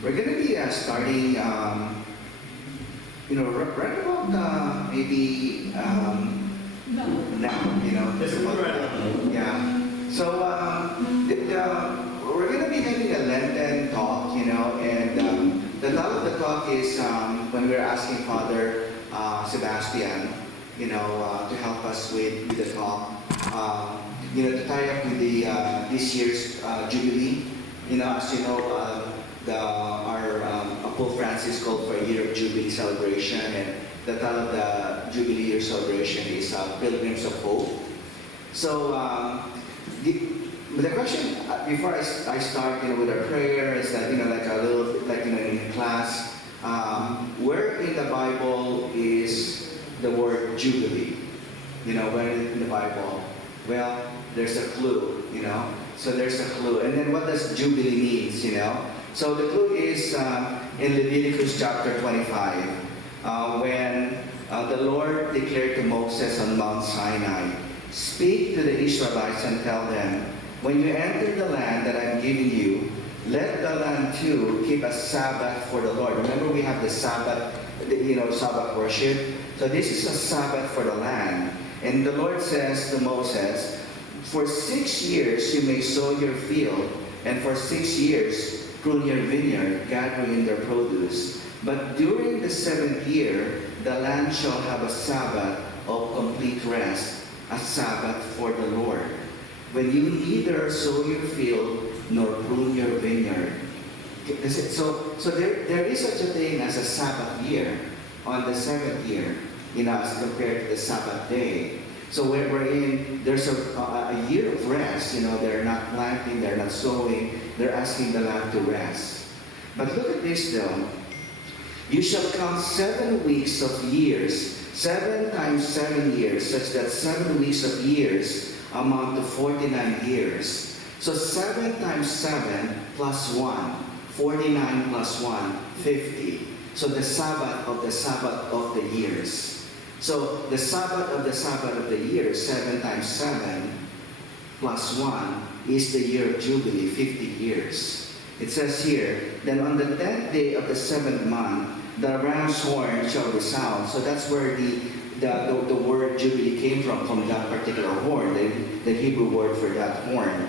We're going to be starting, right about maybe now, Yes, we're right on. yeah. So we're going to be having a Lenten talk, and the title of the talk is when we're asking Father Sebastian, to help us with the talk, to tie up with the this year's Jubilee. As you know, our Pope Francis called for a year of Jubilee celebration, and the title of the Jubilee year celebration is Pilgrims of Hope. So the question before I start, with a prayer is that like a little like in class, where in the Bible is the word Jubilee? Where in the Bible? Well, there's a clue. So there's a clue, and then what does Jubilee means? So the clue is in Leviticus chapter 25, when the Lord declared to Moses on Mount Sinai, "Speak to the Israelites and tell them, when you enter the land that I'm giving you, let the land too keep a Sabbath for the Lord." Remember, we have the Sabbath, Sabbath worship. So this is a Sabbath for the land. And the Lord says to Moses, "For 6 years you may sow your field, and for 6 years prune your vineyard, gathering in their produce. But during the 7th year, the land shall have a Sabbath of complete rest, a Sabbath for the Lord. When you neither sow your field nor prune your vineyard." So there is such a thing as a Sabbath year on the 7th year, as compared to the Sabbath day. So there's a year of rest. They're not planting, they're not sowing, they're asking the land to rest. But look at this though. "You shall count 7 weeks of years, 7 times 7 years, such that 7 weeks of years amount to 49 years. So 7 times 7 plus 1, 49 plus 1, 50. So the Sabbath of the years. So the Sabbath of the year, 7 times 7 plus 1 is the year of Jubilee, 50 years. It says here, "Then on the 10th day of the 7th month, the ram's horn shall resound." So that's where the word Jubilee came from that particular horn, the Hebrew word for that horn.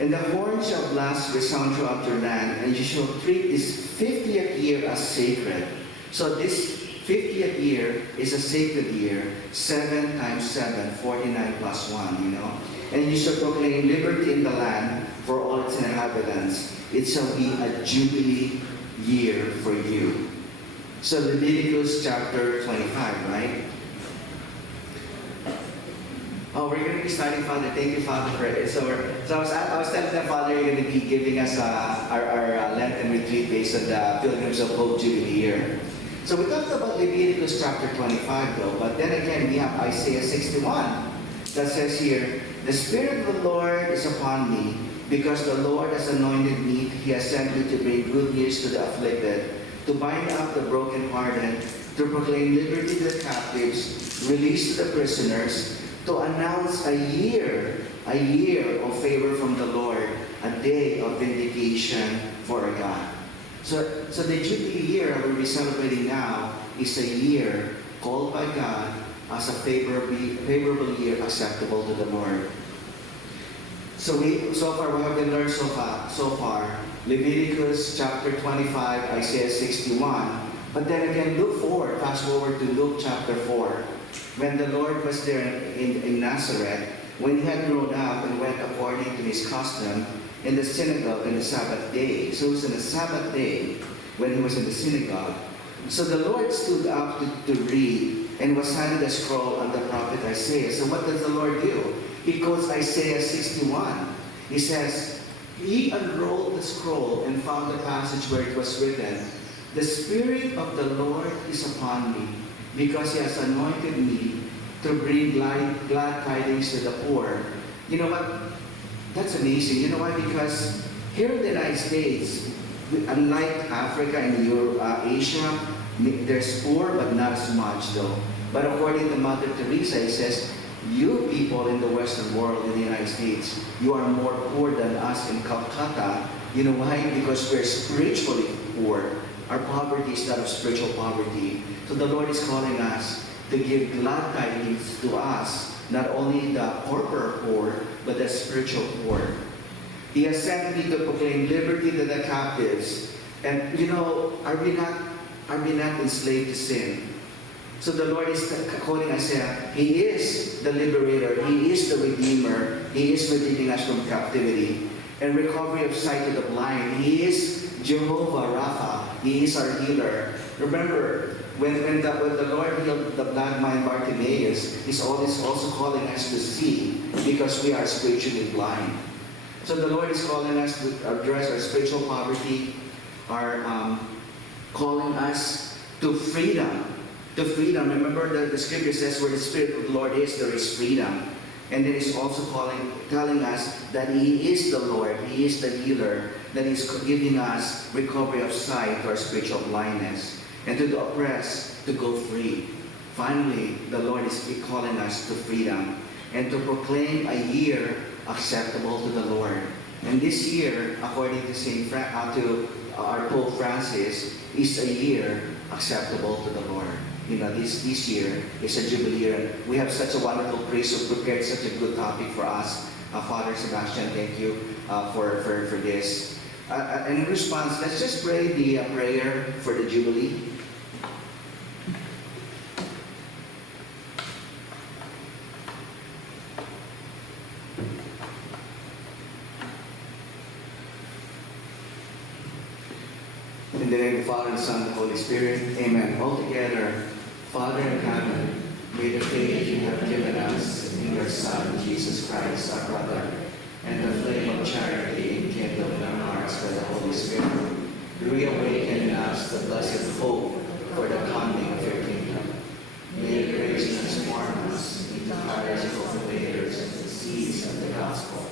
"And the horn shall blast, resound throughout your land, and you shall treat this 50th year as sacred." So this 50th year is a sacred year, 7 times 7, 49 plus 1, "And you shall proclaim liberty in the land for all its inhabitants. It shall be a Jubilee year for you." So Leviticus chapter 25, right? Oh, we're going to be starting, Father. Thank you, Father, for it. So I was telling them, Father, you're going to be giving us our Lenten retreat based on the Pilgrims of Hope Jubilee year. So we talked about Leviticus chapter 25, though, but then again, we have Isaiah 61 that says here, "The Spirit of the Lord is upon me, because the Lord has anointed me. He has sent me to bring good news to the afflicted, to bind up the brokenhearted, to proclaim liberty to the captives, release to the prisoners, to announce a year of favor from the Lord, a day of vindication for our God." So the Jubilee year that we'll be celebrating now is a year called by God as a favorable year acceptable to the Lord. So far we have been learned so far Leviticus chapter 25, Isaiah 61. But then again, fast forward to Luke chapter 4. When the Lord was there in Nazareth, when he had grown up and went according to his custom in the synagogue on the Sabbath day. So it was on the Sabbath day when he was in the synagogue. So the Lord stood up to read and was handed a scroll on the prophet Isaiah. So what does the Lord do? He quotes Isaiah 61. He says, "He unrolled the scroll and found the passage where it was written, 'The Spirit of the Lord is upon me, because he has anointed me to bring glad tidings to the poor.'" You know what? That's amazing. You know why? Because here in the United States, unlike Africa and Asia, there's poor but not as much though. But according to Mother Teresa, it says, "You people in the Western world, in the United States, you are more poor than us in Calcutta You know why? Because we're spiritually poor. Our poverty is not of spiritual poverty. So the Lord is calling us to give glad tidings to us, not only the corporate poor, but the spiritual poor. He has sent me to proclaim liberty to the captives. And you know, are we not enslaved to sin? So the Lord is calling us here. He is the liberator. He is the redeemer. He is redeeming us from captivity and recovery of sight to the blind. He is Jehovah Rapha. He is our healer. Remember, when the Lord healed the blind man Bartimaeus, He's always also calling us to see because we are spiritually blind. So the Lord is calling us to address our spiritual poverty, calling us to freedom. To freedom. Remember that the scripture says where the Spirit of the Lord is, there is freedom. And then He's also telling us that He is the Lord, He is the healer, that He's giving us recovery of sight to our spiritual blindness, and to the oppressed to go free. Finally, the Lord is calling us to freedom and to proclaim a year acceptable to the Lord. And this year, according to our Pope Francis, is a year acceptable to the Lord. You know, this year is a jubilee year. We have such a wonderful priest who prepared such a good topic for us. Father Sebastian, thank you for this. And in response, let's just pray the prayer for the jubilee. In the name of the Father, and the Son, and the Holy Spirit. Amen. All together, Father in heaven, may the faith you have given us in your Son, Jesus Christ, our brother, and the flame of charity enkindled in our hearts by the Holy Spirit, reawaken in us the blessed hope for the coming of your kingdom. May your grace transform us into pious cultivators of the seeds of the gospel.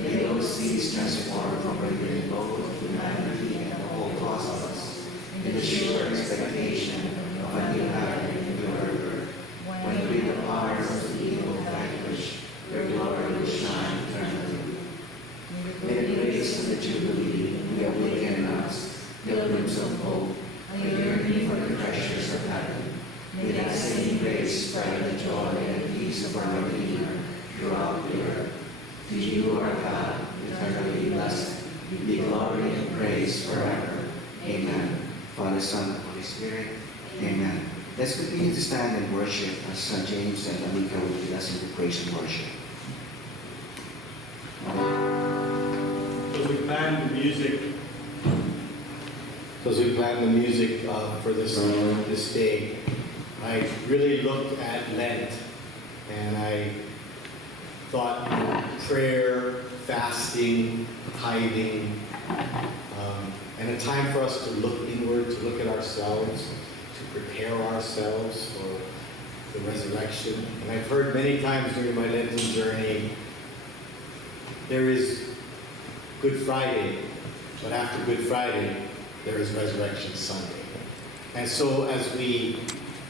May those seeds transform from bringing both humanity and the whole cosmos in the sure expectation of a new heaven and new earth, when we the powers of evil vanquish, your glory will shine eternally. May the grace of the Jubilee reawaken in us pilgrims of hope, a yearning for the treasures of heaven. May that same grace spread the joy and peace of our Redeemer throughout the earth. To you, our God, eternally blessed, be glory and praise forever. Amen. Father, Son, and Holy Spirit. Amen. Let's continue to stand and worship as James and Anika will lead us into praise and worship. As we plan the music for this day, I really looked at Lent, and I thought prayer, fasting, tithing, and a time for us to look inward, to look at ourselves, to prepare ourselves for the resurrection. And I've heard many times during my Lenten journey, there is Good Friday, but after Good Friday, there is Resurrection Sunday. And so as we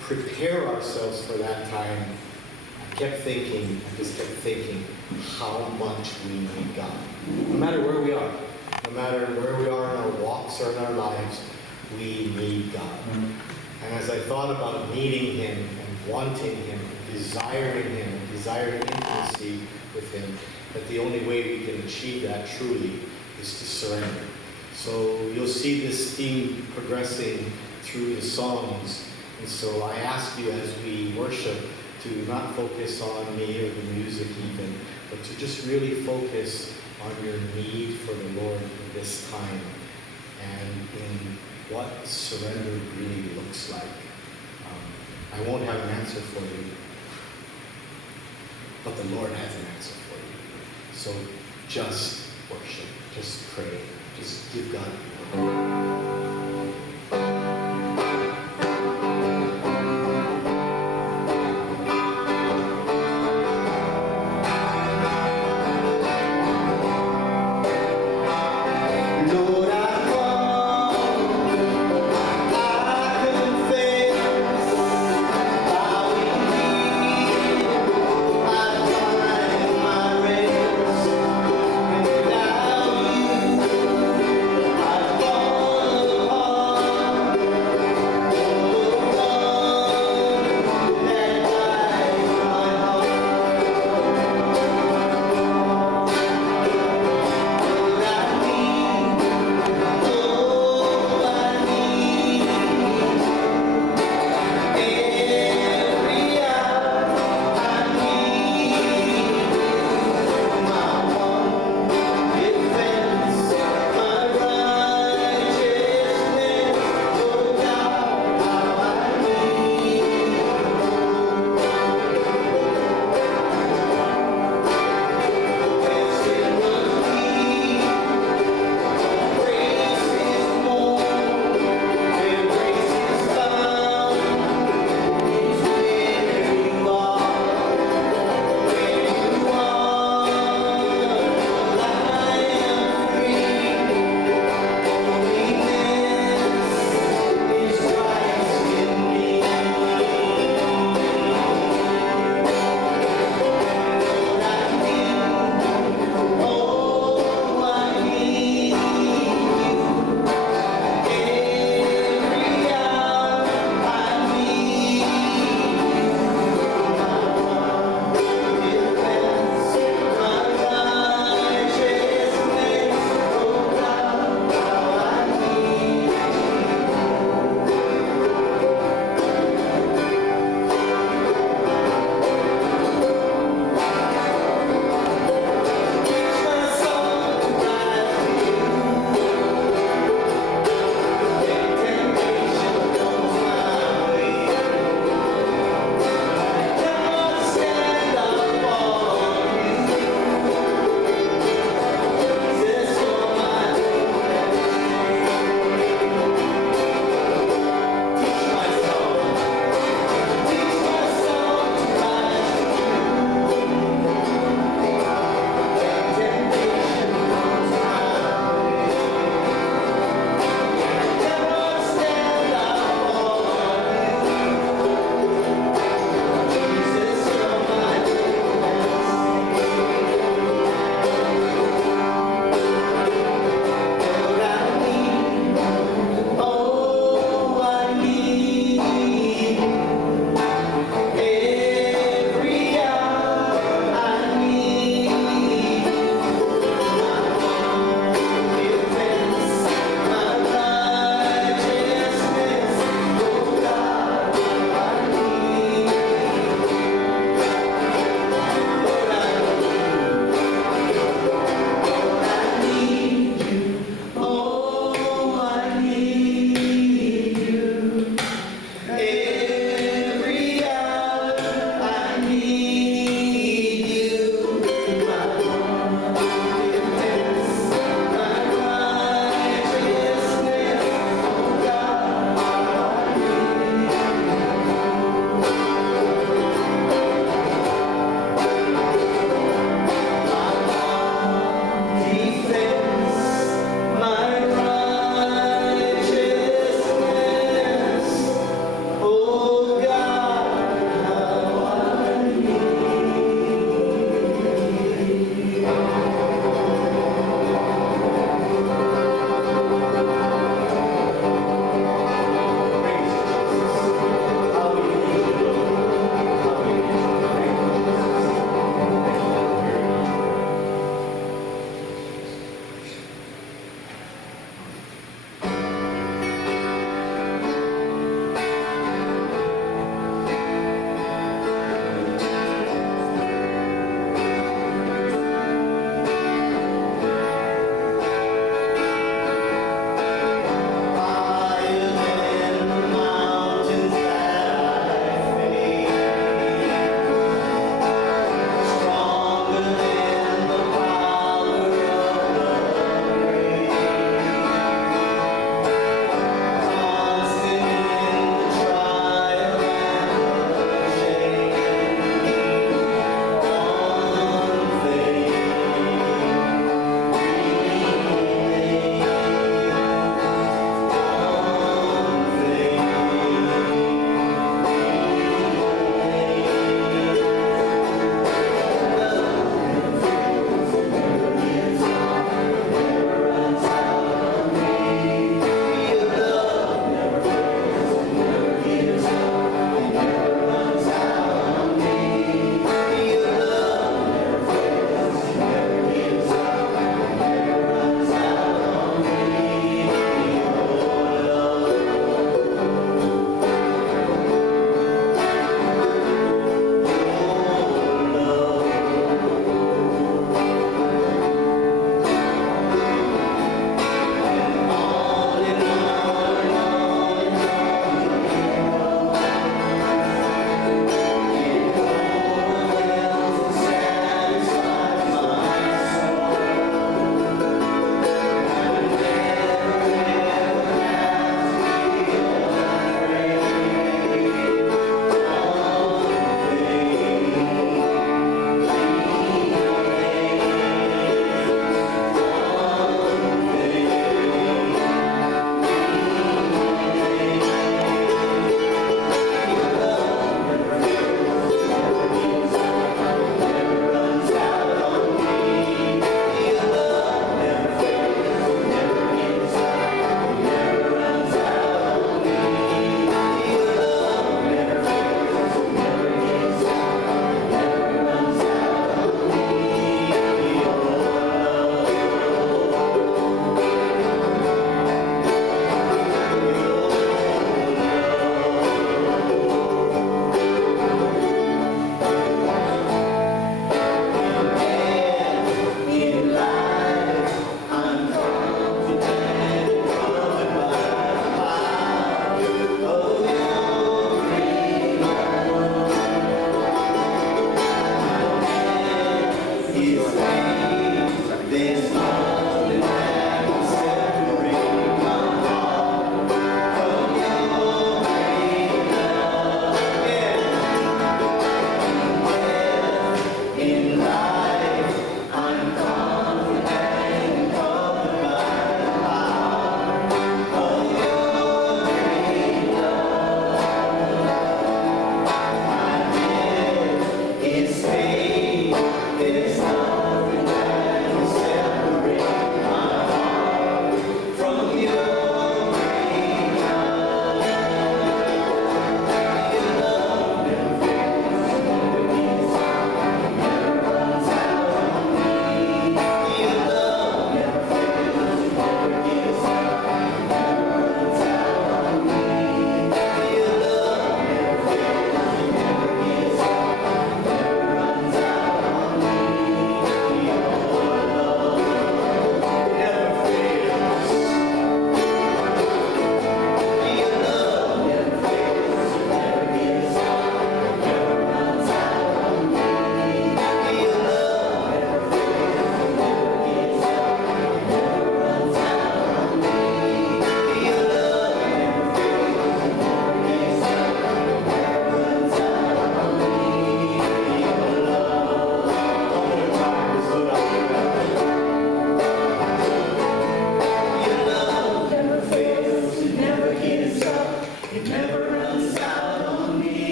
prepare ourselves for that time, I just kept thinking how much we need God. No matter where we are, no matter where we are in our walks or in our lives, we need God. And as I thought about needing Him and wanting Him, desiring intimacy with Him, that the only way we can achieve that truly is to surrender. So you'll see this theme progressing through the songs. And so I ask you as we worship to not focus on me or the music even, but to just really focus on your need for the Lord in this time and in what surrender really looks like. I won't have an answer for you, but the Lord has an answer for you. So just worship, just pray, just give God glory. Without you,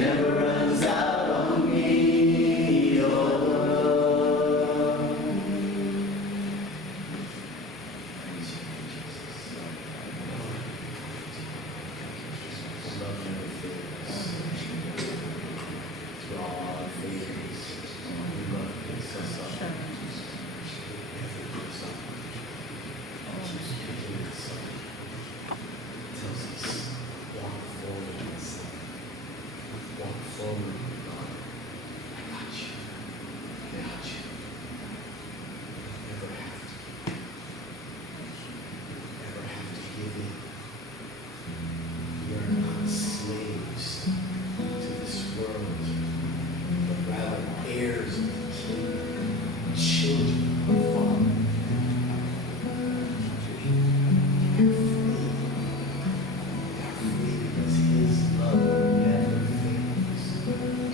never runs out on me, your love. Praise you, Jesus. Love never fails. Through all our failures, your love picks us up. It never gives up. It keeps picking us up. It tells us, walk forward in this life. Walk forward, God. I got you. I got you. Never have to. Never have to give in. We are not slaves to this world, but rather heirs of the King, children of the Father. We are free. We are free because His love never fails.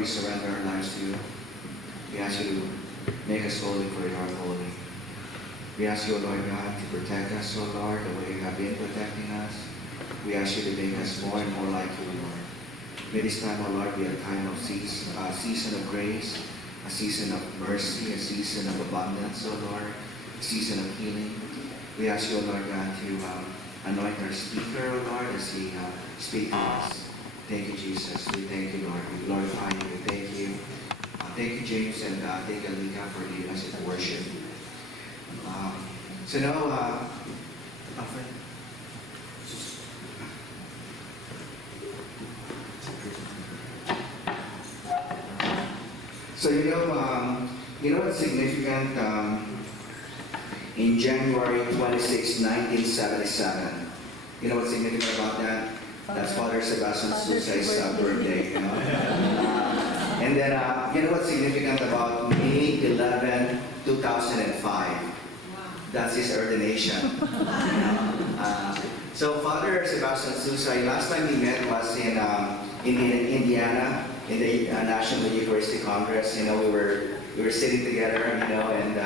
we surrender our lives to you. We ask you to make us holy for you are holy. We ask you, Lord God, to protect us, O Lord, the way you have been protecting us. We ask you to make us more and more like you, Lord. May this time, O Lord, be a time of season of grace, a season of mercy, a season of abundance, O Lord, a season of healing. We ask you, O Lord God, to anoint our speaker, O Lord, as he speaks to us. Thank you, Jesus. We thank you, Lord. We glorify you. We thank you. Thank you, James, and thank you, Alika, for leading us in worship. So now, Alfred. So you know what's significant? In January 26, 1977, you know what's significant about that? That's Father Sebastian Susay's birthday. You know? And then, you know what's significant about May 11, 2005? That's his ordination. So Father Sebastian Susay, last time we met was in Indiana, in the National Eucharistic Congress. You know, we were sitting together, you know, and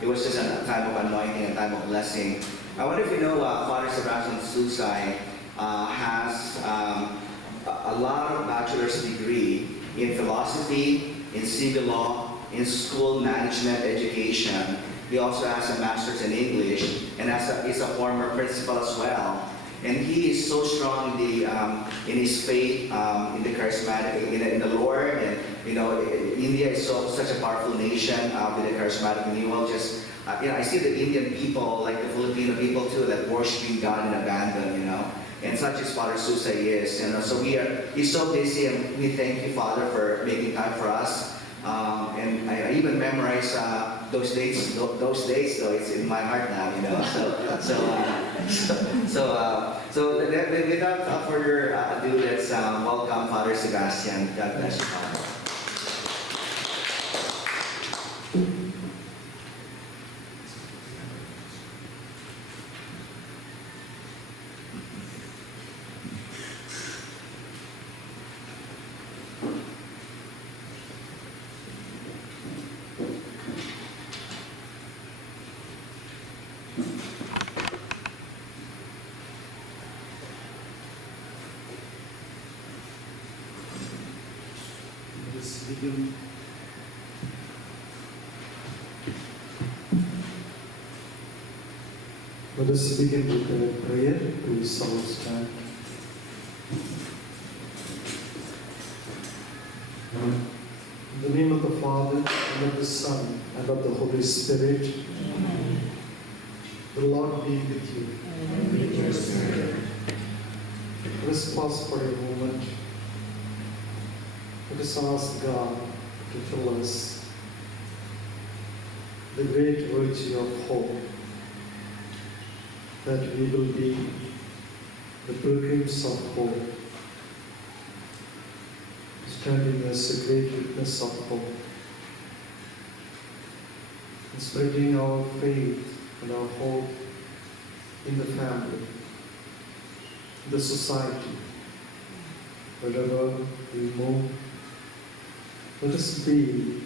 it was just a time of anointing, a time of blessing. I wonder if you know Father Sebastian Susay has a lot of bachelor's degree in philosophy, in civil law, in school management education. He also has a master's in English, and is a former principal as well. And he is so strong in his faith, in the charismatic, in the Lord. And you know, India is such a powerful nation with the charismatic renewal. Just you know, I see the Indian people, like the Filipino people too, that worshiping God in abandon. You know, and such as Father Susay is. You know, so he's so busy, and we thank you, Father, for making time for us. And I even memorize those dates. Those days, though, it's in my heart now, you know. So without further ado, let's welcome Father Sebastian. God bless you, Father. Let us begin with a prayer. Please all stand. In the name of the Father, and of the Son, and of the Holy Spirit. Amen. The Lord be with you. And with your spirit. Let us pause for a moment. Let us ask God to fill us the great virtue of hope, that we will be the pilgrims of hope, standing as a great witness of hope, and spreading our faith and our hope in the family, in the society, wherever we move. Let us be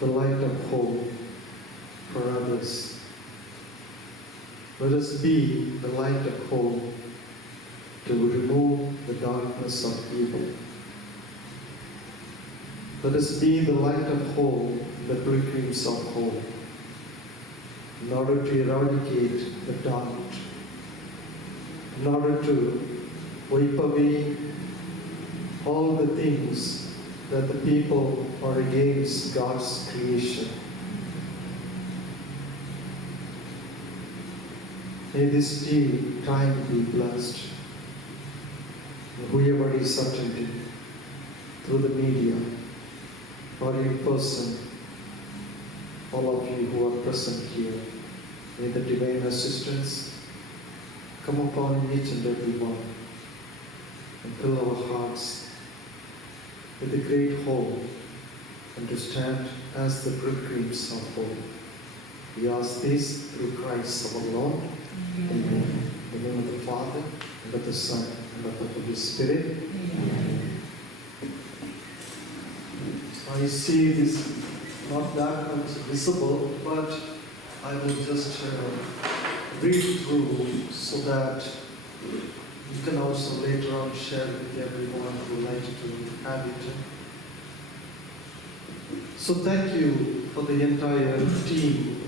the light of hope for others. Let us be the light of hope to remove the darkness of evil. Let us be the light of hope, the pilgrims of hope, in order to eradicate the doubt, in order to wipe away all the things that the people are against God's creation. May this time be blessed. Whoever is attending through the media or in person, all of you who are present here, may the divine assistance come upon each and every one and fill our hearts with a great hope and to stand as the pilgrims of hope. We ask this through Christ our Lord. Amen. In the name of the Father, and of the Son, and of the Holy Spirit. Amen. I see this not that much visible, but I will just read through so that you can also later on share with everyone who would like to have it. So thank you for the entire team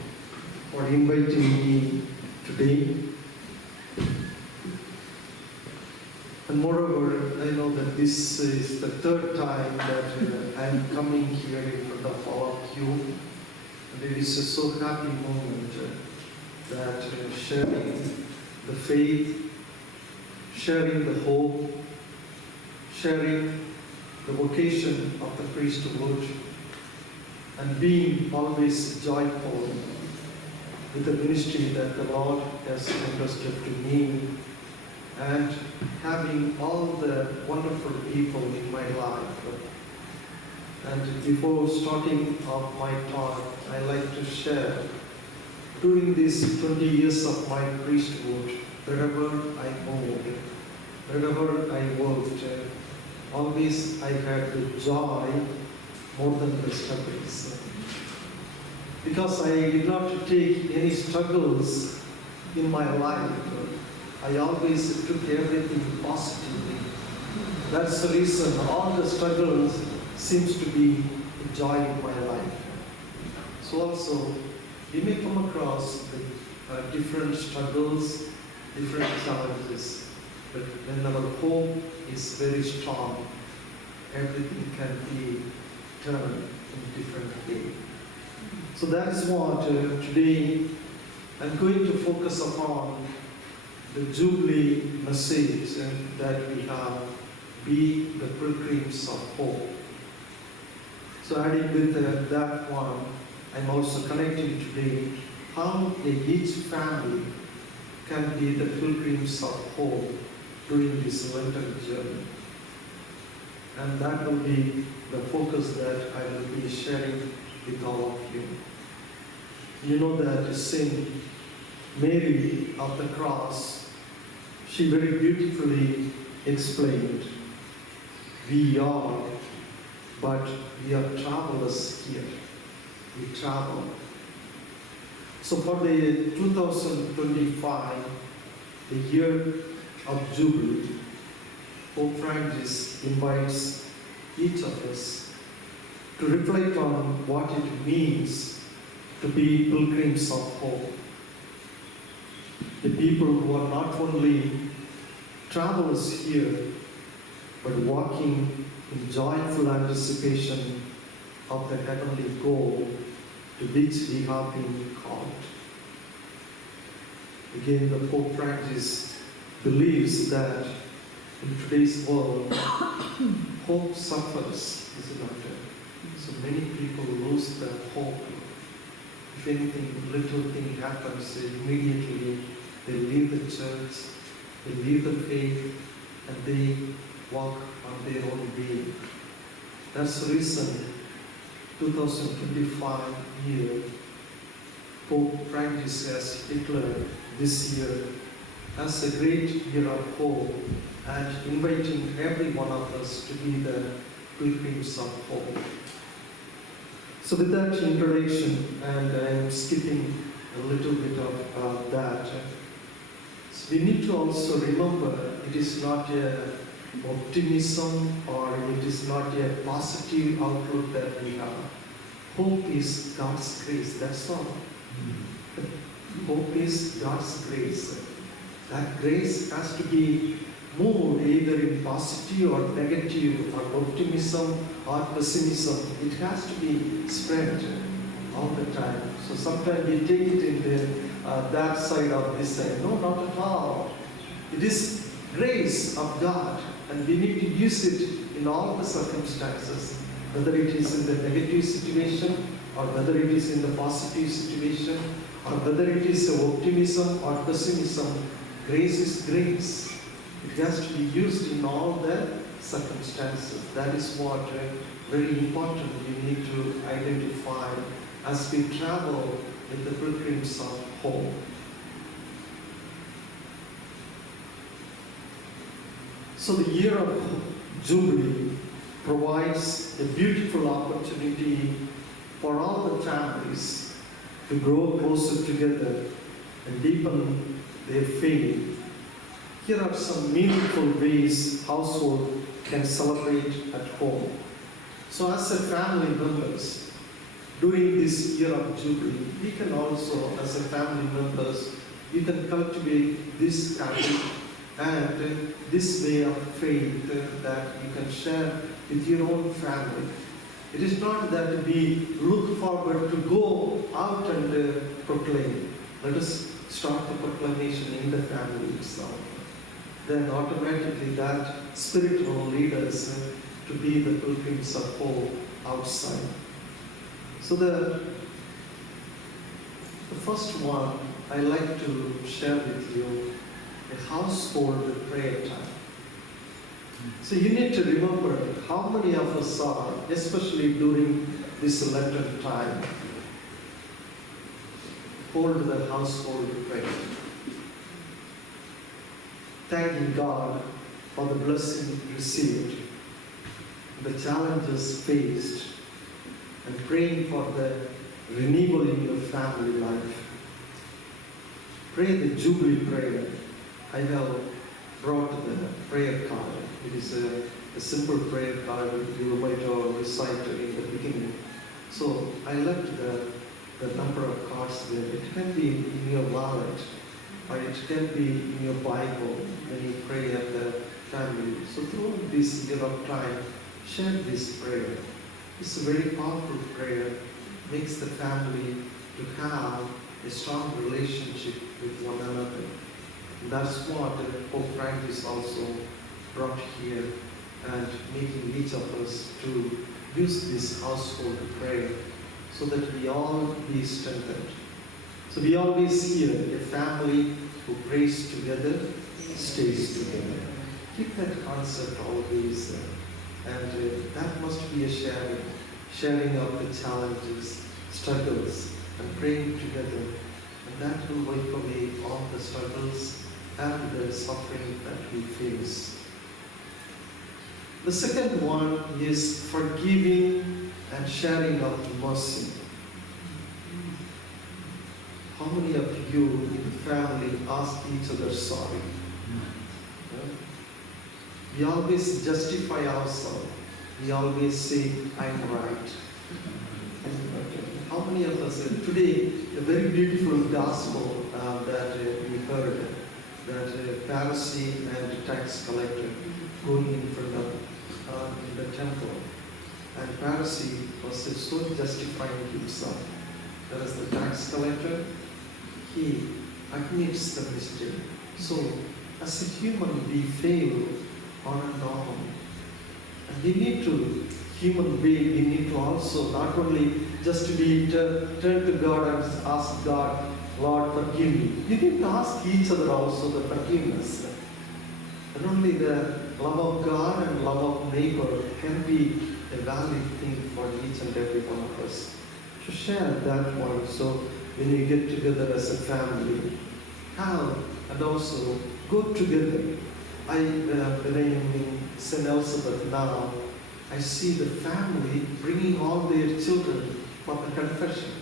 for inviting me today. And moreover, I know that this is the third time that I am coming here in front of all of you. And it is a so happy moment that sharing the faith, sharing the hope, sharing the vocation of the priesthood, and being always joyful with the ministry that the Lord has entrusted to me, and having all the wonderful people in my life. And before starting off my talk, I like to share, during these 20 years of my priesthood, wherever I moved, wherever I worked, always I had the joy more than the struggles. Because I did not take any struggles in my life, I always took everything positively. That's the reason all the struggles seems to be a joy in my life. So also, we may come across with different struggles, different challenges, but when our hope is very strong, everything can be turned in different way. So that is what today I'm going to focus upon, the Jubilee message that we have, be the pilgrims of hope. So adding with that one, I'm also connecting today how each family can be the pilgrims of hope during this Lenten journey. And that will be the focus that I will be sharing with all of you. You know that Saint Mary of the Cross, she very beautifully explained, we are, but we are travelers here. We travel. So for the 2025, the year of Jubilee, Pope Francis invites each of us to reflect on what it means to be pilgrims of hope. The people who are not only travelers here, but walking in joyful anticipation of the heavenly goal to which we have been called. Again, the Pope Francis believes that in today's world, hope suffers, is it not? So many people lose their hope. If anything, little thing happens, immediately they leave the church, they leave the faith, and they walk on their own way. That's the reason 2025 year, Pope Francis has declared this year as a great year of hope and inviting every one of us to be the pilgrims of hope. So with that introduction, and I'm skipping a little bit of that, so we need to also remember it is not a optimism or it is not a positive outlook that we have. Hope is God's grace, that's all. Hope is God's grace. That grace has to be moved either in positive or negative or optimism or pessimism. It has to be spread all the time. So sometimes we take it in that side or this side. No, not at all. It is grace of God, and we need to use it in all the circumstances, whether it is in the negative situation or whether it is in the positive situation or whether it is optimism or pessimism. Grace is grace. It has to be used in all the circumstances. That is what very important we need to identify as we travel with the pilgrims of hope. So the year of Jubilee provides a beautiful opportunity for all the families to grow closer together and deepen their faith. Here are some meaningful ways household can celebrate at home. So as a family members, during this year of Jubilee, we can also, as a family members, you can cultivate this habit and this way of faith that you can share with your own family. It is not that we look forward to go out and proclaim. Let us start the proclamation in the family itself. Then automatically that Spirit will lead us to be the pilgrims of hope outside. So the first one I like to share with you, a household prayer time. So you need to remember how many of us are, especially during this Lenten time, hold the household prayer. Thanking God for the blessing received, the challenges faced, and praying for the renewal in your family life. Pray the Jubilee prayer. I have brought the prayer card. It is a simple prayer card you might have recited in the beginning. So I left the number of cards there. It can be in your wallet, or it can be in your Bible when you pray at the family. So throughout this year of time, share this prayer. It's a very powerful prayer. Makes the family to have a strong relationship with one another. And that's what Pope Francis also brought here, and making each of us to use this household prayer so that we all be strengthened. So we always hear a family who prays together stays together. Keep that concept always, and that must be a sharing of the challenges, struggles, and praying together. And that will wipe away all the struggles and the suffering that we face. The second one is forgiving and sharing of mercy. How many of you in the family ask each other sorry? We always justify ourselves. We always say, I'm right. How many of us, today, a very beautiful gospel that we heard, that Pharisee and tax collector going in front of in the temple. And Pharisee was so justifying himself. Whereas the tax collector, he admits the mistake. So, as a human, we fail on and on. And we need to, human being, we need to also not only just to be turn to God and ask God, Lord, forgive me. You need to ask each other also the forgiveness. And only the love of God and love of neighbor can be a valid thing for each and every one of us. To share that one, so when you get together as a family, have and also go together. When I'm in St. Elizabeth now, I see the family bringing all their children for the confession,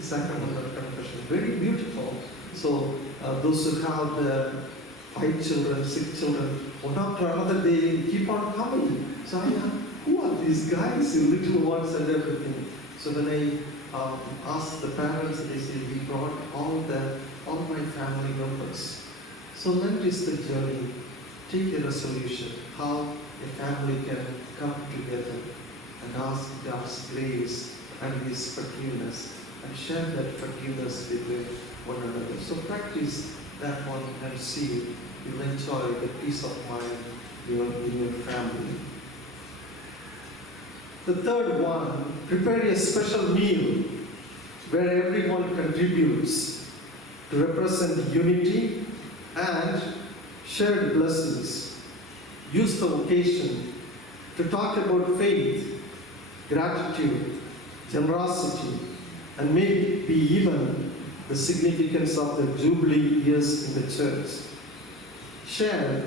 sacramental confession. Very beautiful. So those who have the 5 children, 6 children, one after another, they keep on coming. So who are these guys, the little ones and everything? So when I asked the parents, they said, we brought all my family members. So Lent is the journey. Take a resolution how a family can come together and ask God's grace and His forgiveness and share that forgiveness with one another. So practice that one and see you'll enjoy the peace of mind in your family. The third one, prepare a special meal where everyone contributes to represent unity and shared blessings. Use the occasion to talk about faith, gratitude, generosity, and maybe even the significance of the Jubilee years in the church. Share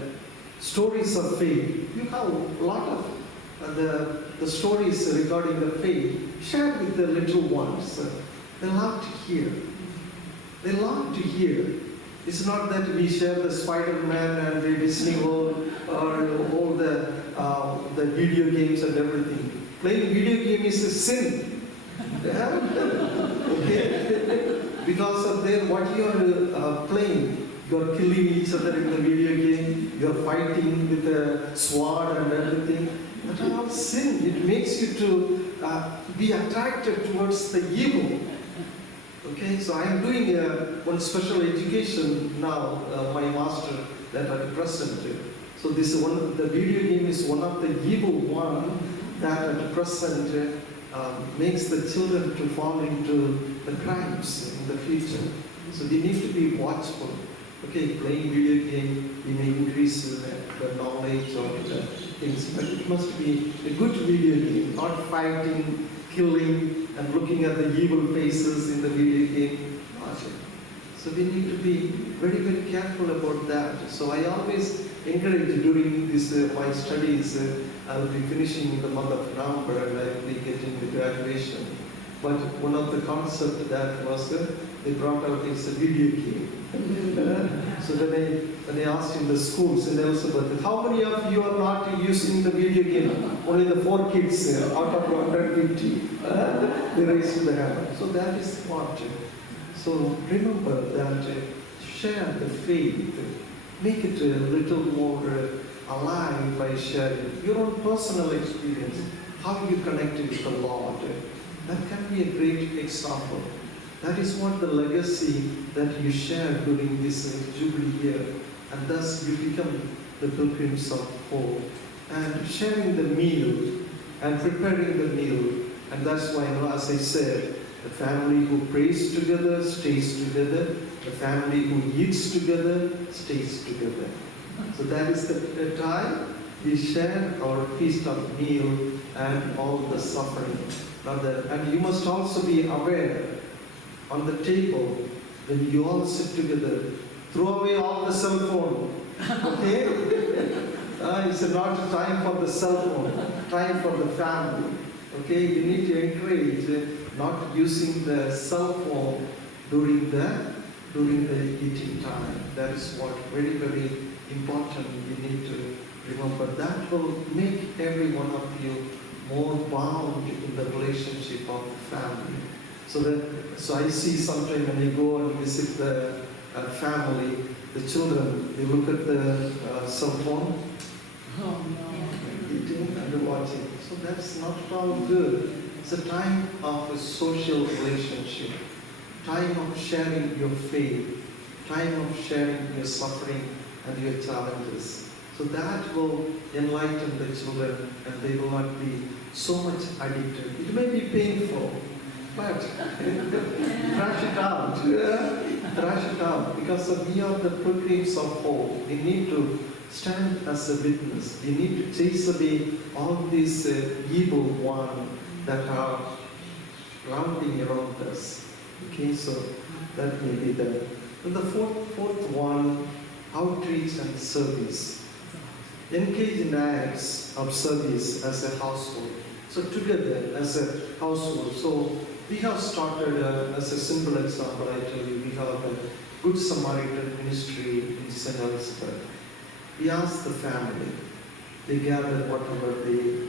stories of faith. You have a lot of the stories regarding the faith, share with the little ones. They love to hear. They love to hear. It's not that we share the Spider-Man and the Disney World or all the video games and everything. Playing video game is a sin. Okay? Because of what you are playing, you are killing each other in the video game, you are fighting with a sword and everything. That is all sin. It makes you to be attracted towards the evil. Okay, so I am doing one special education now, my master that I present. So this one, the video game is one of the evil one that at present makes the children to fall into the crimes in the future. So they need to be watchful. Okay, playing video game, we may increase the knowledge of the things, but it must be a good video game, not fighting, killing, and looking at the evil faces in the video game. So we need to be very, very careful about that. So I always encourage during this my studies, I will be finishing in the month of November and I will be getting the graduation. But one of the concepts that was they brought out is a video game. So when I asked in the schools in Elizabeth, how many of you are not using the video game? Only the 4 kids out of 150. They raised their hand. So that is what. So remember that share the faith. Make it a little more alive by sharing your own personal experience, how you connected with the Lord. That can be a great example. That is what the legacy that you share during this Jubilee year, and thus you become the pilgrims of hope. And sharing the meal and preparing the meal, and that's why, as I said, the family who prays together stays together. The family who eats together stays together. So that is the time we share our feast of meal and all the suffering. And you must also be aware on the table when you all sit together, throw away all the cell phone. Okay? It's not a time for the cell phone, time for the family. Okay? You need to encourage not using the cell phone during the eating time. That is what very, very important you need to remember. That will make every one of you more bound in the relationship of the family. So I see sometimes when I go and visit the family, the children, they look at the cell phone, eating and watching. So that's not at all good. It's a time of a social relationship, time of sharing your faith, time of sharing your suffering and your challenges. So that will enlighten the children and they will not be so much addicted. It may be painful, but thrash it out. Thrash it out, because we are the pilgrims of hope. We need to stand as a witness. We need to chase away all these evil ones that are rounding around us. Okay, so that may be the. And the fourth one, outreach and service. Engage in acts of service as a household. So together as a household. So we have started as a simple example, I tell you, we have a Good Samaritan ministry in St. Elizabeth. We ask the family, they gather whatever they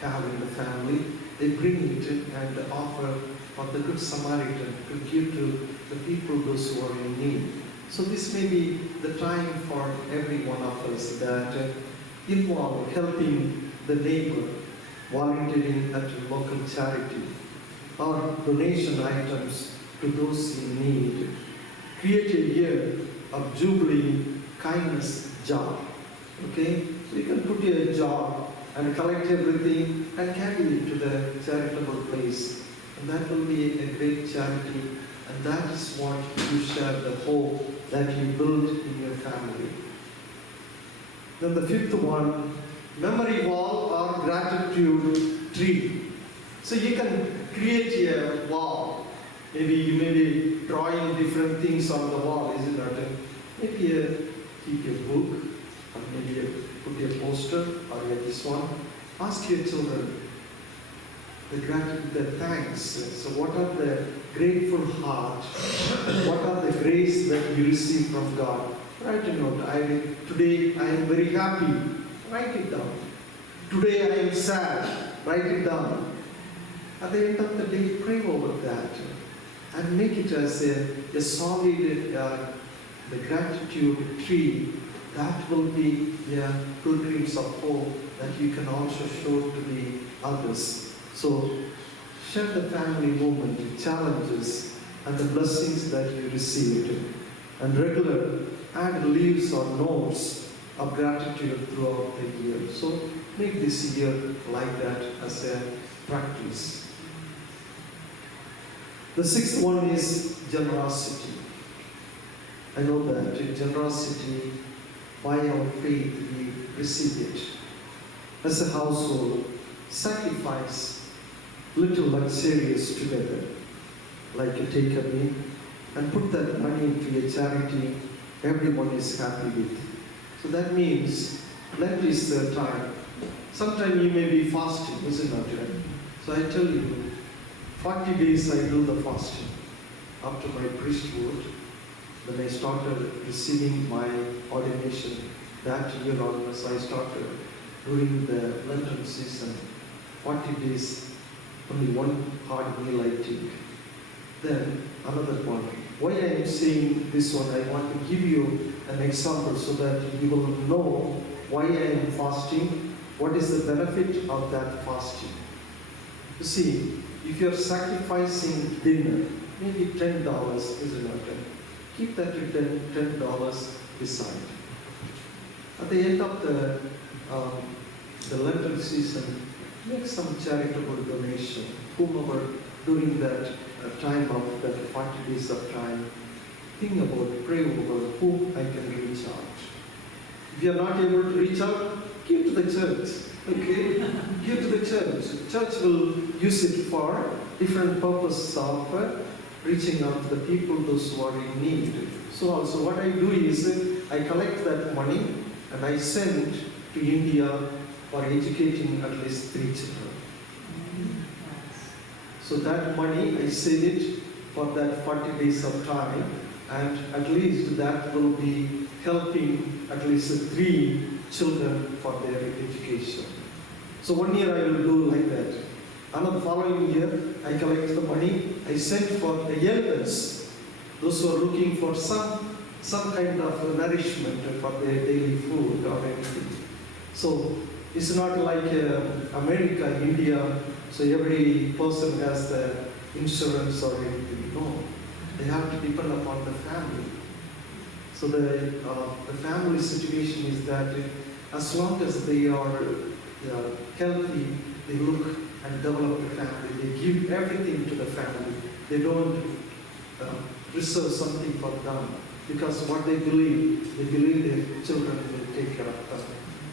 have in the family, they bring it and offer for the Good Samaritan to give to the people, those who are in need. So this may be the time for every one of us that involve helping the neighbor, volunteering at a local charity, or donation items to those in need. Create a year of Jubilee kindness job. Okay? So you can put a job and collect everything and carry it to the charitable place. And that will be a great charity. And that is what you share, the hope that you build in your family. Then the fifth one, memory wall or gratitude tree. So you can create a wall. Maybe you may be drawing different things on the wall, isn't it? Maybe keep a book, or maybe put a poster, or this one. Ask your children the gratitude, the thanks. So what are the grateful heart? What are the grace that you receive from God? Write a note. Today I am very happy. Write it down. Today I am sad. Write it down. At the end of the day, pray over that and make it as a solid the gratitude tree. That will be the pilgrims of hope that you can also show to the others. So share the family moment, the challenges and the blessings that you received, and regular add leaves or notes of gratitude throughout the year. So make this year like that as a practice. The sixth one is generosity. I know that in generosity, by our faith, we receive it. As a household, sacrifice little luxurious together, like a take a meal, and put that money into a charity everyone is happy with. So that means Lent is the time. Sometimes you may be fasting, isn't it? So I tell you, 40 days I do the fasting. After my priesthood, when I started receiving my ordination, that year onwards I started during the Lenten season, 40 days, only one hard meal I take. Then another one. Why I am saying this one, I want to give you an example so that you will know why I am fasting, what is the benefit of that fasting. You see, if you are sacrificing dinner, maybe $10, isn't it? Keep that $10 beside. At the end of the Lenten season, make some charitable donation. Whomever during that time of that 40 days of time, think about, pray over whom I can reach out. If you are not able to reach out, give to the church. Okay? Give to the church. Church will use it for different purposes of reaching out to the people, those who are in need. So also what I do is I collect that money and I send to India for educating at least 3 children. So that money I save it for that 40 days of time, and at least that will be helping at least 3 children for their education. So 1 year I will do like that. Another following year, I collect the money, I send for the elders, those who are looking for some kind of nourishment for their daily food or anything. So it's not like America, India, so every person has the insurance or anything. No, they have to depend upon the family. So the family situation is that as long as they are healthy, they look and develop the family. They give everything to the family. They don't reserve something for them, because what they believe their children will take care of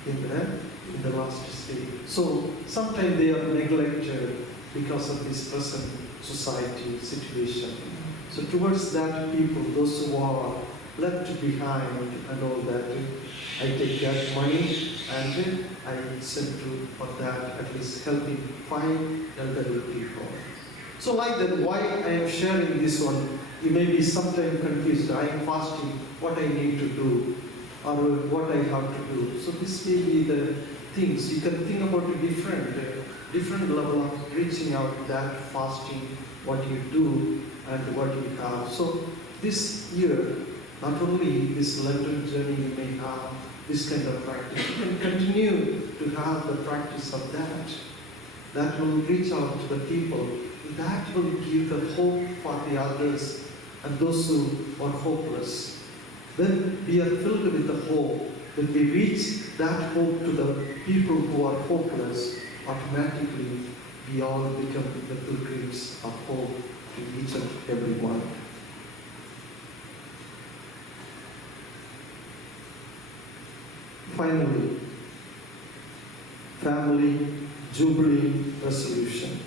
them in the last stage. So sometimes they are neglected because of this present society situation. So towards that people, those who are left behind and all that, I take that money and I send to for that, at least helping 5 elderly people. So like that, why I am sharing this one, you may be sometimes confused. I am fasting, what I need to do or what I have to do. So this may be the things. You can think about a different level of reaching out that fasting, what you do and what you have. So this year, not only this Lenten journey, you may have this kind of practice. You can continue to have the practice of that. That will reach out to the people. That will give the hope for the others and those who are hopeless. When we are filled with the hope, when we reach that hope to the people who are hopeless, automatically we all become the pilgrims of hope to each and every one. Finally, family jubilee resolution.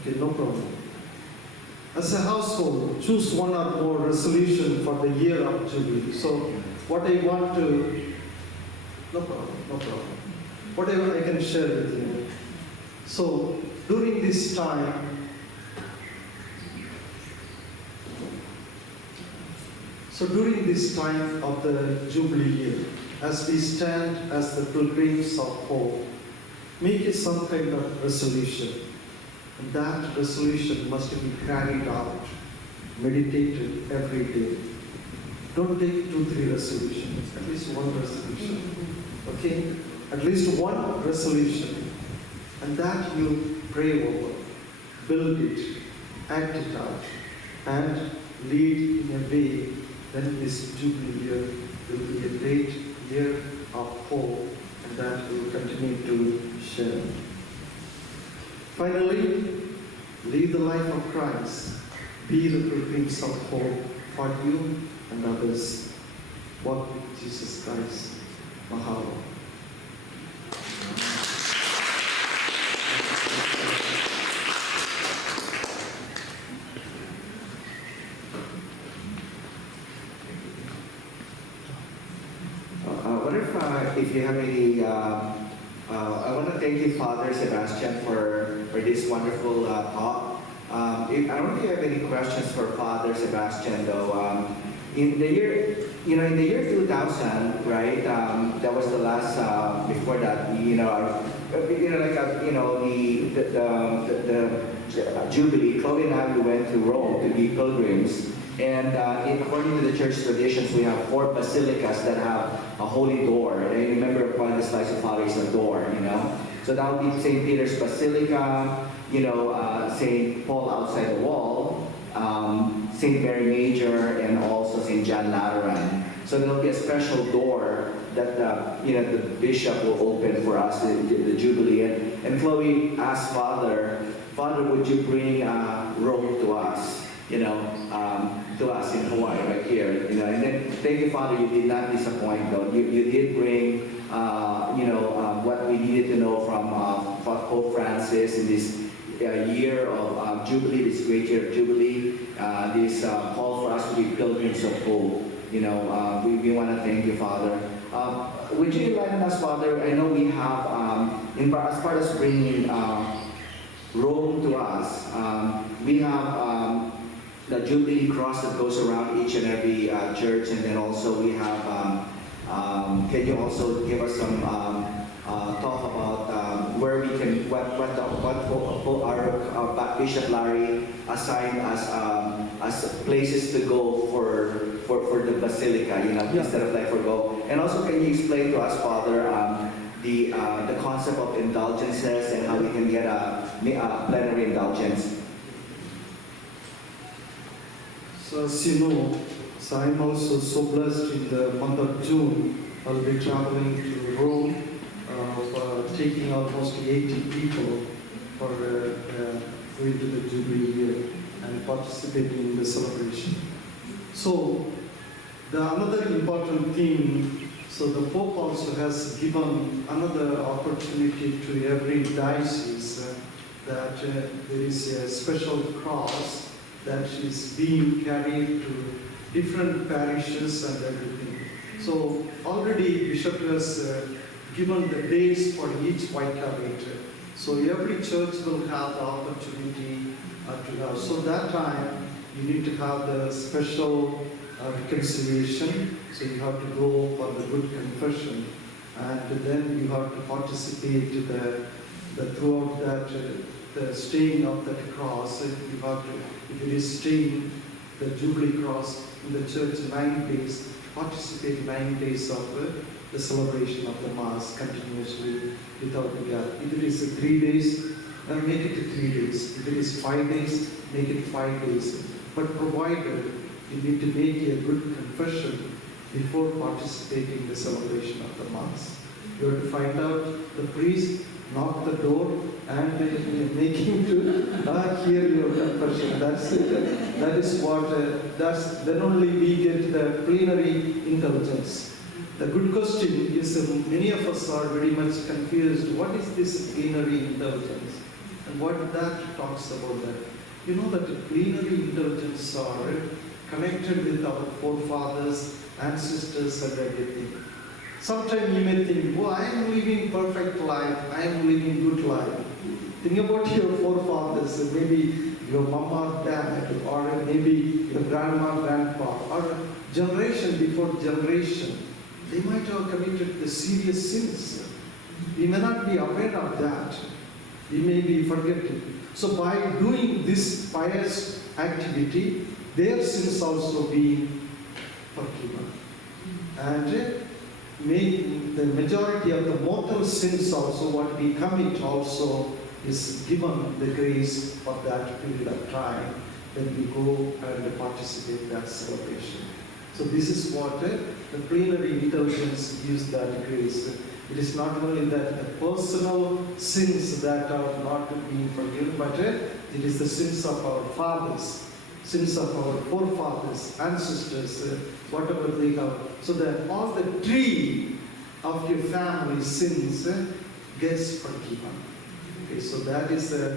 Okay, no problem. as a household, choose one or more resolution for the year of Jubilee. So what I want to, no problem. Whatever I can share with you. So during this time, of the Jubilee year, as we stand as the pilgrims of hope, make some kind of resolution. And that resolution must be carried out, meditated every day. Don't take 2-3 resolutions, at least one resolution. Okay? At least one resolution. And that you pray over, build it, act it out, and lead in a way. Then this Jubilee year will be a great year of hope, and that we will continue to share. Finally, live the life of Christ. Be the pilgrims of hope for you and others. Walk with Jesus Christ. Mahalo. If you have any, I want to thank you, Father Sebastian, for this wonderful talk. I don't think you have any questions for Father Sebastian, though. In the year 2000, right? That was the last. Before that, the Jubilee. Chloe and I, we went to Rome to be pilgrims. And according to the church traditions, we have 4 basilicas that have a holy door. And I remember one of the slides of Father is a door, So that would be St. Peter's Basilica, St. Paul outside the wall, St. Mary Major, and also St. John Lateran. So there will be a special door that the bishop will open for us, the Jubilee. And Chloe asked Father, would you bring Rome to us? To us in Hawaii, right here, and then thank you, Father, you did not disappoint, though. You did bring, what we needed to know from Pope Francis in this year of Jubilee, this great year of Jubilee, this call for us to be pilgrims of hope. We want to thank you, Father. Would you enlighten us, Father? I know we have, as part of bringing Rome to us, we have the Jubilee cross that goes around each and every church, and then also we have, can you also give us some talk about where we can, what our Bishop Larry assigned as places to go for the Basilica, instead of like for go. And also, can you explain to us, Father, the concept of indulgences and how we can get a plenary indulgence? So as you know, so I'm also so blessed in the month of June. I'll be traveling to Rome, for taking almost 80 people for going to the Jubilee year and participating in the celebration. So another important thing, so the Pope also has given another opportunity to every diocese that there is a special cross that is being carried to different parishes and everything. So already Bishop has given the dates for each vicariate. So every church will have the opportunity to have. So that time you need to have the special reconciliation. So you have to go for the good confession, and then you have to participate throughout that the staying of that cross. You have to, if it is staying the Jubilee cross in the church 9 days, participate 9 days of the celebration of the Mass continuously without a gap. If it is 3 days, make it 3 days. If it is 5 days, make it 5 days. But provided you need to make a good confession before participating in the celebration of the Mass. You have to find out the priest, knock the door, and making to hear your confession. That's it. That is what, then only we get the plenary indulgence. The good question is, many of us are very much confused. What is this plenary indulgence? And what that talks about that? You know that plenary indulgence are connected with our forefathers, ancestors and everything. Sometimes you may think, oh, I am living perfect life, I am living good life. Think about your forefathers, maybe your mom or dad, or maybe your grandma, grandpa, or generation before generation. They might have committed the serious sins. We may not be aware of that. We may be forgetting. So by doing this pious activity, their sins also being forgiven. And the majority of the mortal sins also, what we commit also, is given the grace for that period of time when we go and participate in that celebration. So this is what the plenary indulgence gives that grace. It is not only that the personal sins that are not being forgiven, but it is the sins of our fathers, sins of our forefathers, ancestors, whatever they have. So that all the tree of your family sins gets forgiven. Okay, so that is the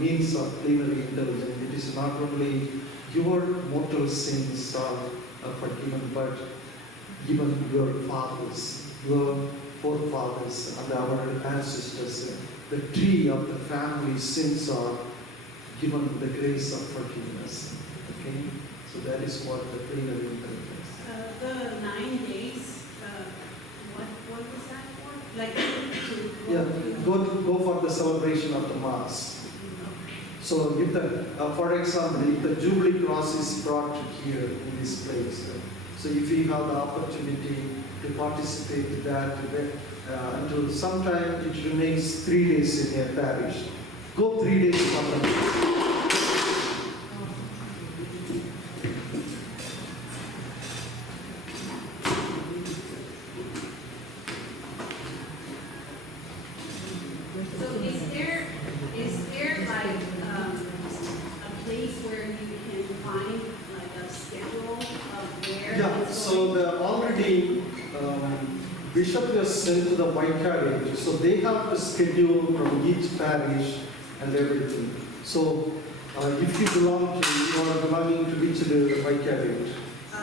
means of plenary indulgence. It is not only your mortal sins are forgiven, but even your fathers, your forefathers and our ancestors, the tree of the family sins are given the grace of forgiveness. Okay, so that is what the plenary indulgence. The 9 days, what was that for? Like Yeah, go for the celebration of the Mass. So if the, for example, if the Jubilee Cross is brought here in this place, so if you have the opportunity to participate in that until sometime it remains 3 days in your parish. Go 3 days for the So is there like a place where you can find like a schedule of where Yeah, it's so going? the already bishop was sent to the vicariate, so they have a schedule from each parish and everything. So if you belong to, you are belonging to which vicariate?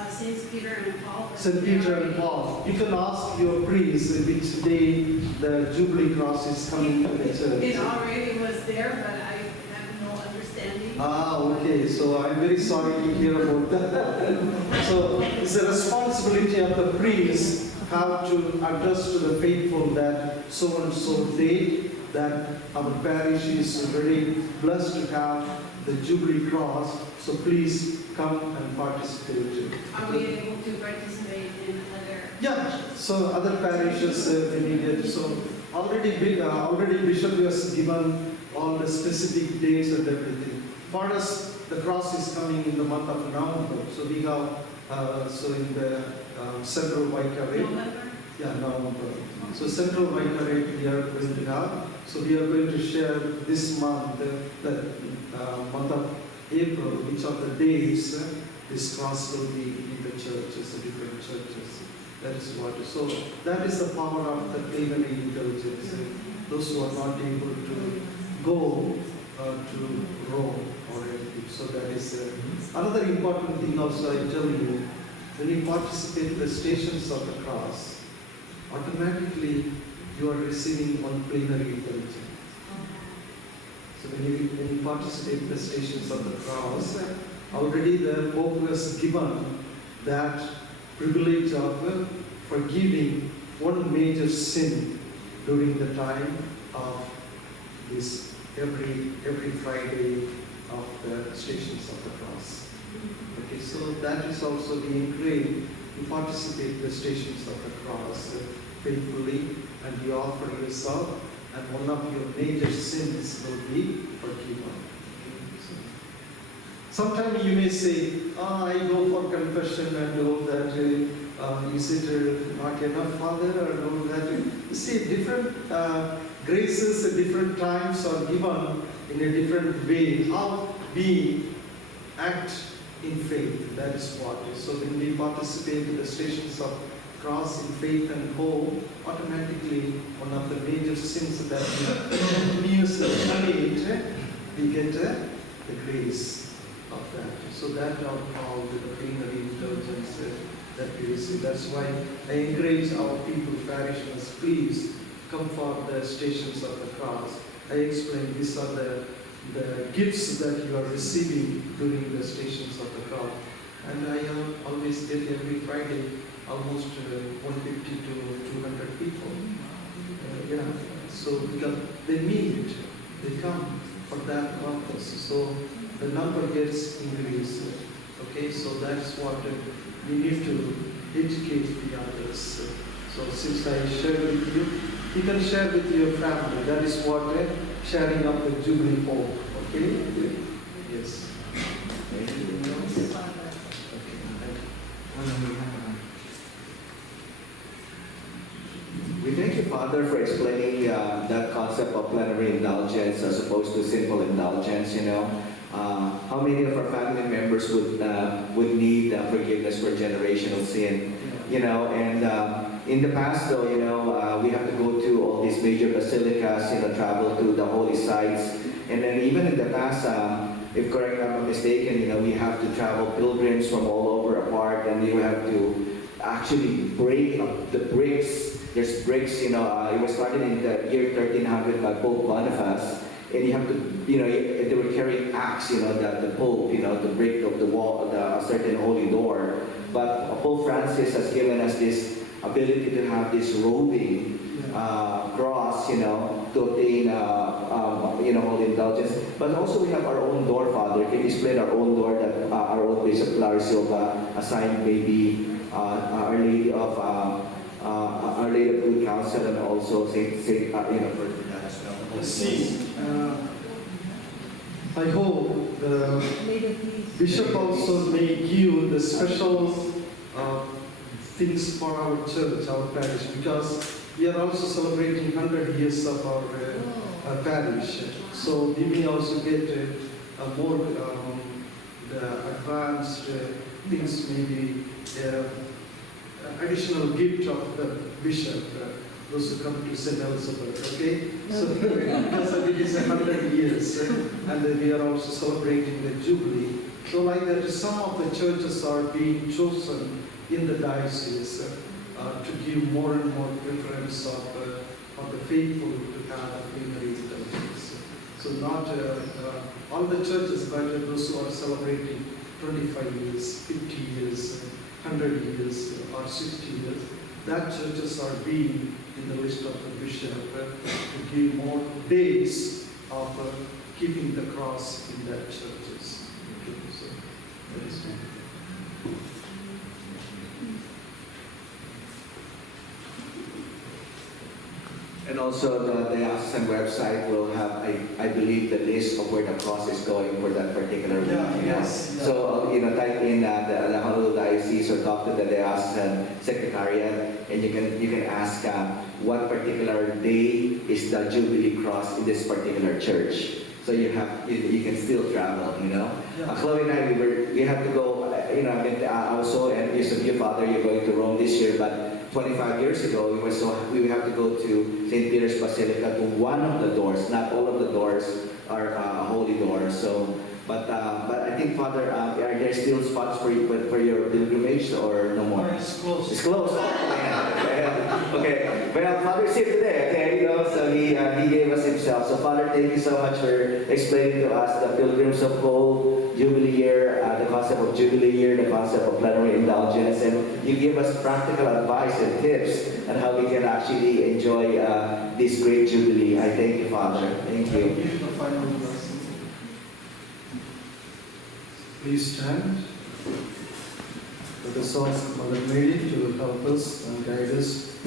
St. Peter and Paul. St. Peter and Paul. You can ask your priest which day the Jubilee Cross is coming to the It church. already was there, but I have no understanding. Okay, so I'm very sorry to hear about that. So it's the responsibility of the priest how to address to the faithful that so and so day that our parish is very blessed to have the Jubilee Cross. So please come and participate. Are we able to participate in other? Yeah, so other parishes they needed. So already Bishop has given all the specific dates and everything. For us, the cross is coming in the month of November. So we have so in the Central Vicariate. November? Yeah, November. So Central Vicariate we are going to have. So we are going to share this month, the month of April, which are the days this cross will be in the churches, the different churches. That is what. So that is the power of the plenary indulgence. Those who are not able to go to Rome or anything. So that is another important thing also I tell you. When you participate in the Stations of the Cross, automatically you are receiving one plenary indulgence. So when you participate in the Stations of the Cross, already the Pope has given that privilege of forgiving one major sin during the time of this every Friday of the Stations of the Cross. Okay, so that is also being encouraged to participate in the Stations of the Cross faithfully, and you offer yourself, and one of your major sins will be forgiven. Sometimes you may say, I go for confession and all that, is it not enough, Father, or all that? You see, different graces at different times are given in a different way. How we act in faith, that is what. So when we participate in the Stations of Cross in faith and hope, automatically one of the major sins that we continuously commit, we get the grace of that. So that are called the plenary indulgence that we receive. That's why I encourage our people, parishioners, please come for the Stations of the Cross. I explain these are the gifts that you are receiving during the Stations of the Cross. And I always get every Friday almost 150 to 200 people. So because they mean it, they come for that purpose. So the number gets increased. Okay, so that's what we need to educate the others. So since I shared with you, you can share with your family. That is what sharing of the Jubilee Pope. Okay? Yes. Thank you. We thank you, Father, for explaining that concept of plenary indulgence as opposed to simple indulgence. How many of our family members would need forgiveness for generational sin? And in the past, though, we have to go to all these major basilicas, travel to the holy sites, and then even in the past, if correct, I'm not mistaken, we have to travel pilgrims from all over apart, and you have to actually break up the bricks. There's bricks, it was started in the year 1300 by Pope Boniface, and you have to, they were carrying axe, the Pope, to break up the wall, a certain holy door. But Pope Francis has given us this ability to have this roving cross, to obtain, holy indulgence. But also we have our own door, Father. Can you explain our own door that our own Bishop Larry Silva assigned maybe Our Lady of Our Lady of Good Counsel, and also Saint for that as well. See, I hope the Bishop also may give the special things for our church, our parish, because we are also celebrating 100 years of our parish. So we may also get more the advanced things, maybe additional gift of the bishop, those who come to St. Elizabeth, okay? So because it is 100 years, and we are also celebrating the Jubilee. So like that, some of the churches are being chosen in the diocese to give more and more preference of the faithful to have plenary indulgence. So not all the churches, but those who are celebrating 25 years, 50 years, 100 years, or 60 years, that churches are being in the list of the bishop to give more days of keeping the cross in that churches. Okay, so that is And also the diocesan website will have, I believe, the list of where the cross is going for that particular week. Yes. Yeah. So, type in the Honolulu Diocese or talk to the diocesan secretariat, and you can ask what particular day is the Jubilee cross in this particular church. So you can still travel, Yeah. Chloe and I, we have to go, I was so envious of you, Father, you're going to Rome this year, but 25 years ago, we would have to go to St. Peter's Basilica to one of the doors. Not all of the doors are holy doors. So, but I think, Father, are there still spots for your pilgrimage or no more? It's closed. It's closed. Okay. Well, Father is here today. Okay, so he gave us himself. So, Father, thank you so much for explaining to us the Pilgrims of Hope, Jubilee year, the concept of Jubilee year, the concept of plenary indulgence, and you give us practical advice and tips on how we can actually enjoy this great Jubilee. I thank you, Father. Thank you. Give the final blessing. Please stand. Let us ask Mother Mary to help us and guide us.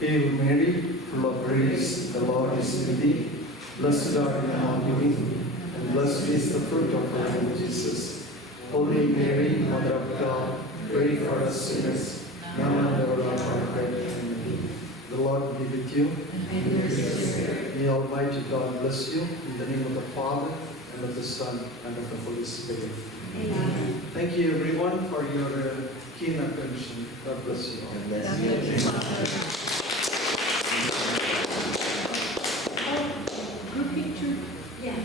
Hail Mary, full of grace, the Lord is with thee. Blessed are you among women, and blessed is the fruit of thy womb, Jesus. Holy Mary, Mother of God, pray for us sinners, now and at the hour of our death. Amen. The Lord be with you. May Almighty God bless you in the name of the Father, and of the Son, and of the Holy Spirit. Amen. Thank you everyone for your keen attention. God bless you all. Group picture? Yeah.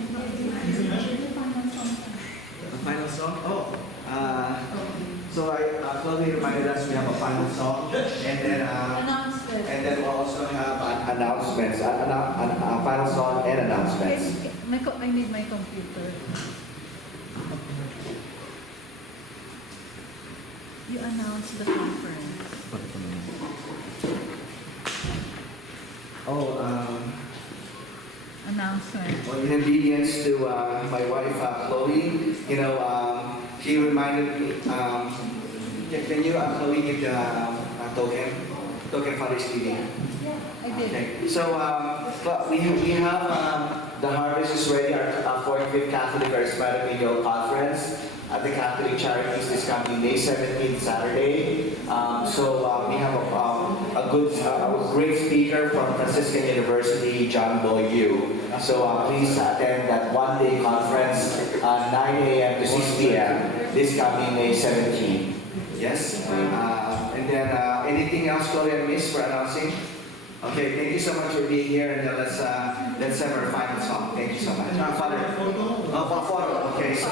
song? So Chloe reminded us we have a final song, and then we'll also have announcements, a final song and announcements. I need my computer. You announced the conference. Announcement. Well, in obedience to my wife Chloe, she reminded me. Can you Chloe give the token Father's TV? Yeah, I did. Okay. So we have the harvest is ready. Our 45th Catholic Charismatic Annual Conference at the Catholic Charities this coming May 17th, Saturday. We have a great speaker from Franciscan University, John Boy Yu. So please attend that one-day conference, 9 a.m. to 6 p.m. this coming May 17th. Yes. And then anything else, Chloe, I missed for announcing? Okay, thank you so much for being here, and let's have our final song. Thank you so much. Father, photo. Okay, so